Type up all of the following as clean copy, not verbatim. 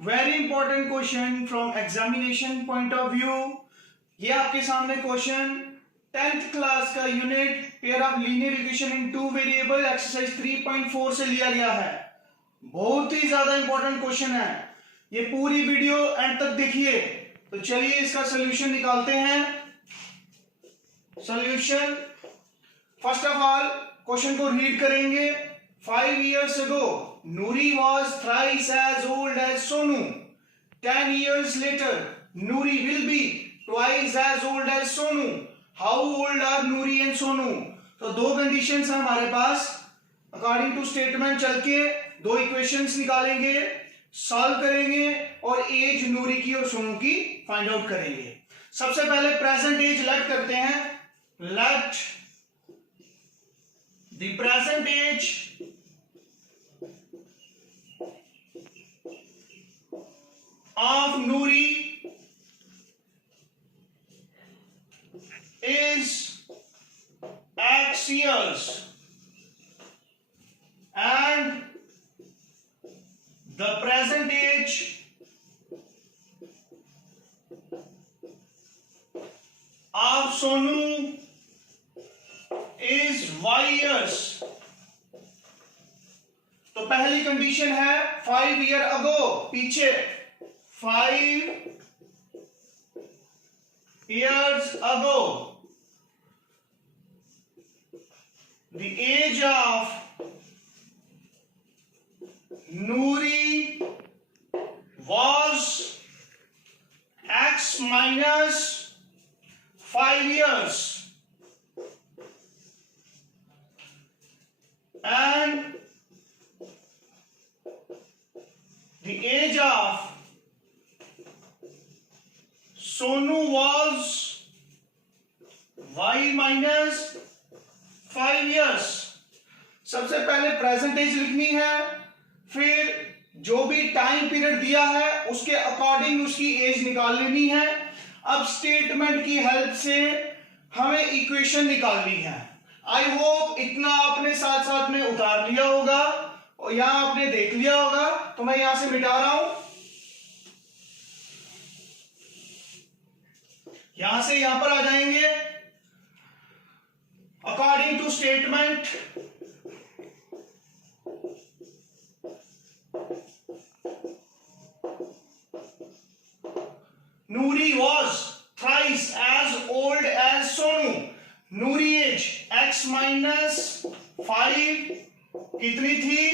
Very important question from examination point of view. ये आपके सामने क्वेश्चन 10th क्लास का unit pair of linear equation in two variable exercise 3.4 से लिया गया है। बहुत ही ज्यादा इंपॉर्टेंट क्वेश्चन है। ये पूरी वीडियो एंड तक देखिए। तो चलिए इसका सोल्यूशन निकालते हैं। Solution, first of all question को रीड करेंगे। 5 years ago, Nuri was thrice as old as Sonu. 10 years later, Nuri will be twice as old as Sonu. How old are Nuri and Sonu? तो दो conditions हैं हमारे पास। According to statement चल के दो equations निकालेंगे, solve करेंगे और एज नूरी की और सोनू की फाइंड आउट करेंगे। सबसे पहले प्रेजेंट एज लेट करते हैं। Let the present age of Nuri is X years and the present age of Sonu is Y years। तो पहली कंडीशन है 5 year ago, पीछे 5 years ago, the age of Nuri was X minus 5 years and the age of Sonu was Y minus 5 years। सबसे पहले present as लिखनी है, फिर जो भी टाइम पीरियड दिया है उसके अकॉर्डिंग उसकी एज निकाल लेनी है। अब स्टेटमेंट की हेल्प से हमें इक्वेशन निकालनी है। आई होप इतना आपने साथ साथ में उतार लिया होगा और यहां आपने देख लिया होगा। तो मैं यहां से मिटा रहा हूं, यहां से यहां पर आ जाएंगे। According to statement Nuri was thrice as old as Sonu. Nuri age x minus 5 कितनी थी?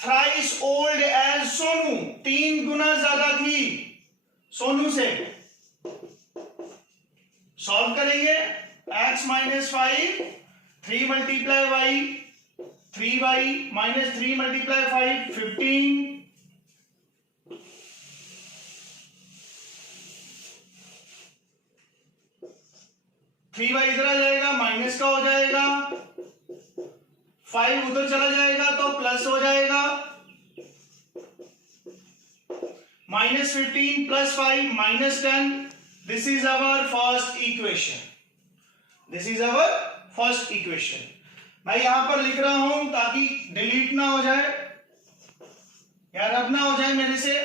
थ्राइस ओल्ड एज सोनू, 3 गुना ज्यादा थी सोनू से। सॉल्व करेंगे। x minus 5, 3 multiply y, 3y minus 3 multiply 5, 15। 3y इधर आ जाएगा, माइनस का हो जाएगा। 5 उधर चला जाएगा तो प्लस हो जाएगा। Minus 15 plus 5 minus 10। This is our first equation. This is our first equation. मैं यहां पर लिख रहा हूं ताकि डिलीट ना हो जाए या रब ना हो जाए मेरे से।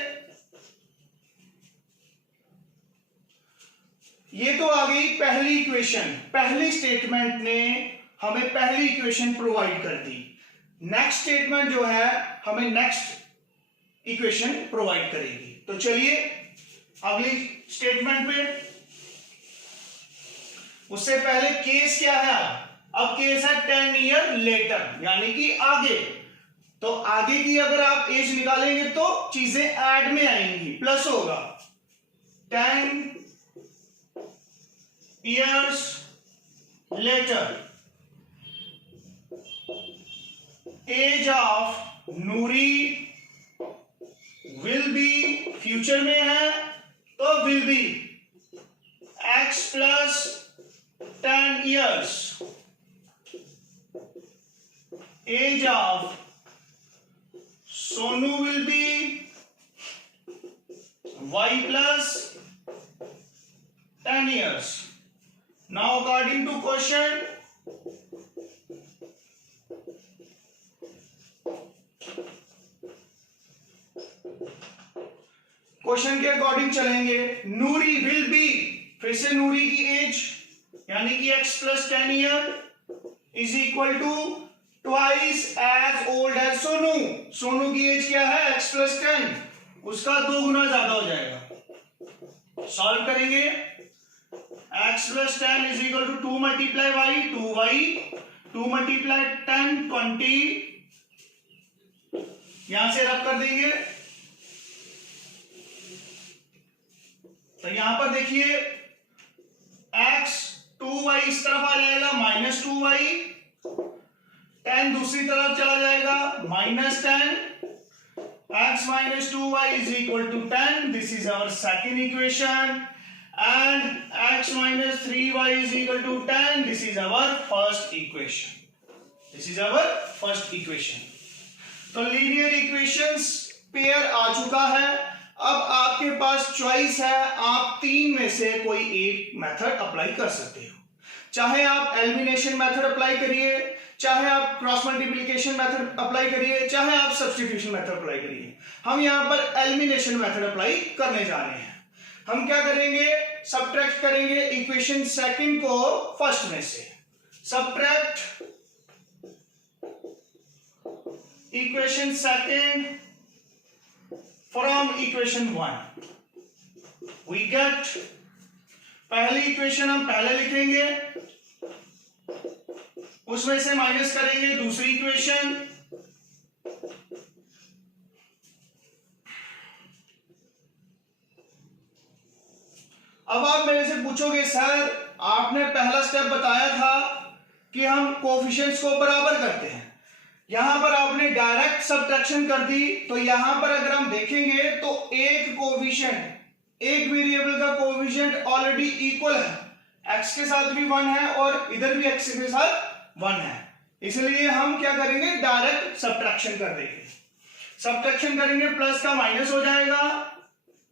ये तो आ गई पहली इक्वेशन। पहली स्टेटमेंट ने हमें पहली इक्वेशन प्रोवाइड कर दी। नेक्स्ट स्टेटमेंट जो है हमें नेक्स्ट इक्वेशन प्रोवाइड करेगी। तो चलिए अगली स्टेटमेंट पे। उससे पहले केस क्या है? अब केस है 10 ईयर लेटर, यानी कि आगे। तो आगे की अगर आप एज निकालेंगे तो चीजें ऐड में आएंगी, प्लस होगा। 10 years later, age of Nuri will be, future में है तो will be x plus 10 years। age of Sonu will be y plus 10 years। Now according to question, question के अकॉर्डिंग चलेंगे। नूरी विल बी, फिर से नूरी की एज यानी कि x plus 10 year is equal to twice as old as Sonu. Sonu की age क्या है? x प्लस 10, उसका 2 गुना ज्यादा हो जाएगा। सॉल्व करेंगे, x plus 10 is equal to 2 multiply y, 2y, 2 multiply 10, 20, यहां से रब कर देंगे। तो यहां पर देखिए x 2y इस तरफ आ जाएगा, माइनस 2y, 10 दूसरी तरफ चला जाएगा, minus 10, x minus 2y is equal to 10, this is our second equation, and x minus 3y is equal to 10, this is our first equation, this is our first equation. तो linear equations pair आ चुका है। अब आपके पास choice है, आप तीन में से कोई एक मेथड अप्लाई कर सकते हो। चाहे आप एलिमिनेशन मेथड अप्लाई करिए, चाहे आप क्रॉस मल्टीप्लिकेशन मेथड अप्लाई करिए, चाहे आप सब्स्टिट्यूशन मेथड अप्लाई करिए। हम यहां पर एलिमिनेशन मेथड अप्लाई करने जा रहे हैं। हम क्या करेंगे? सबट्रैक्ट करेंगे इक्वेशन सेकंड को फर्स्ट में से। Subtract equation second from equation 1 we get, पहली इक्वेशन हम पहले लिखेंगे, उसमें से माइनस करेंगे दूसरी इक्वेशन, अब आप मेरे से पूछोगे सर आपने पहला स्टेप बताया था कि हम कोफिशिएंट्स को बराबर करते हैं, यहां पर आपने डायरेक्ट सब्ट्रैक्शन कर दी। तो यहां पर अगर हम देखेंगे तो एक कोफिशिएंट, एक वेरिएबल का कोफिशिएंट ऑलरेडी इक्वल है, x के साथ भी 1 है और इधर भी x के साथ 1 है, इसलिए हम क्या करेंगे? डायरेक्ट सब्ट्रैक्शन कर देंगे। सब्ट्रैक्शन करेंगे, प्लस का माइनस हो जाएगा,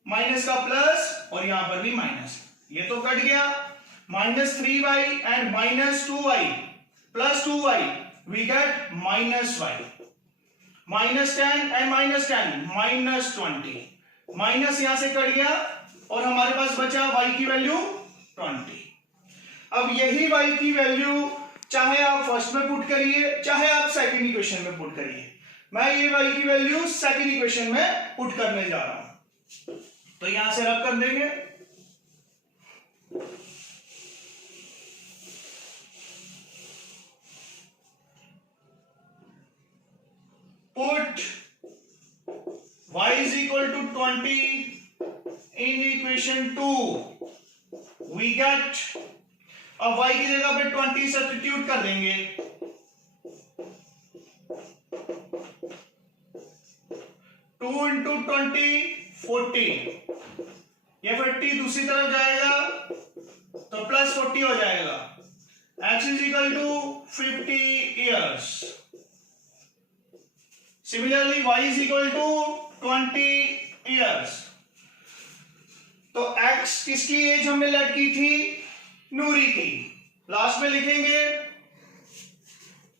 माइनस का प्लस, और यहां पर भी माइनस, ये तो कट गया। Minus 3y and minus 2y plus 2y we get minus y, minus 10 and minus 10 minus 20, minus यहां से कट गया और हमारे पास बचा y की वैल्यू 20। अब यही y की वैल्यू चाहे आप फर्स्ट में पुट करिए, चाहे आप सेकंड इक्वेशन में पुट करिए, मैं ये y की वैल्यू सेकंड इक्वेशन में पुट करने जा रहा हूं। तो यहां से रब कर देंगे, put y is equal to 20 in equation 2, we get, अब y की जगह पे 20 सब्स्टिट्यूट कर देंगे, 2 इंटू 20 40, ये 50 दूसरी तरफ जाएगा तो प्लस 40 हो जाएगा, x is equal to 50 years। Similarly, y is equal to 20 years। तो x किसकी एज हमने लेट की थी? नूरी की। लास्ट में लिखेंगे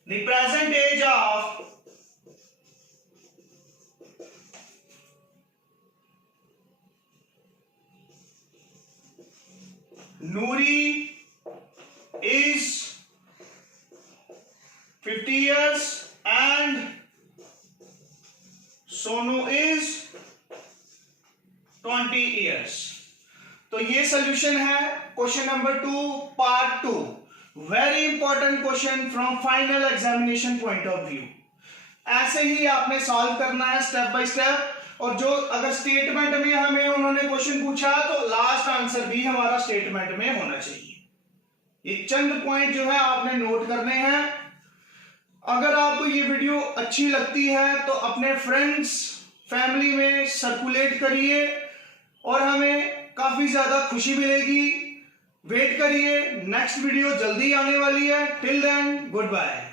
the present age of Noori is 50 years and Sonu is 20 years। तो ये सोल्यूशन है question number 2 part 2, very important question from final examination point of view. ऐसे ही आपने सॉल्व करना है स्टेप बाय स्टेप, और जो अगर स्टेटमेंट में हमें उन्होंने क्वेश्चन पूछा तो लास्ट आंसर भी हमारा स्टेटमेंट में होना चाहिए। ये चंद पॉइंट जो है आपने नोट करने हैं। अगर आपको ये वीडियो अच्छी लगती है तो अपने फ्रेंड्स फैमिली में सर्कुलेट करिए और हमें काफी ज्यादा खुशी मिलेगी। वेट करिए, नेक्स्ट वीडियो जल्दी आने वाली है। Till then good bye.